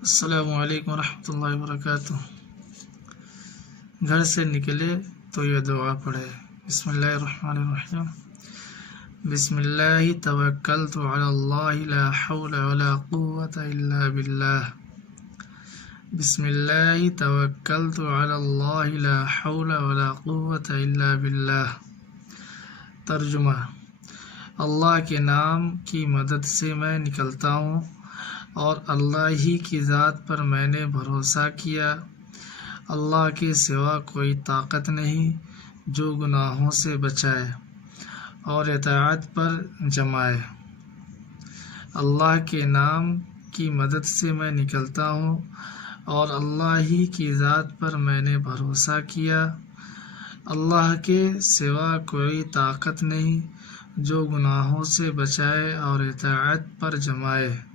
السلام علیکم ورحمۃ اللہ وبرکاتہ۔ گھر سے نکلے تو یہ دعا پڑھے۔ بسم اللہ الرحمن الرحیم۔ بسم اللہ توکلت علی اللہ لا حول ولا قوة الا باللہ۔ بسم اللہ توکلت علی اللہ لا حول ولا قوة الا باللہ۔ ترجمہ: اللہ کے نام کی مدد سے میں نکلتا ہوں اور اللہ ہی کی ذات پر میں نے بھروسہ کیا۔ اللہ کے سوا کوئی طاقت نہیں جو گناہوں سے بچائے اور اطاعت پر جمائے۔ اللہ کے نام کی مدد سے میں نکلتا ہوں اور اللہ ہی کی ذات پر میں نے بھروسہ کیا۔ اللہ کے سوا کوئی طاقت نہیں جو گناہوں سے بچائے اور اطاعت پر جمائے۔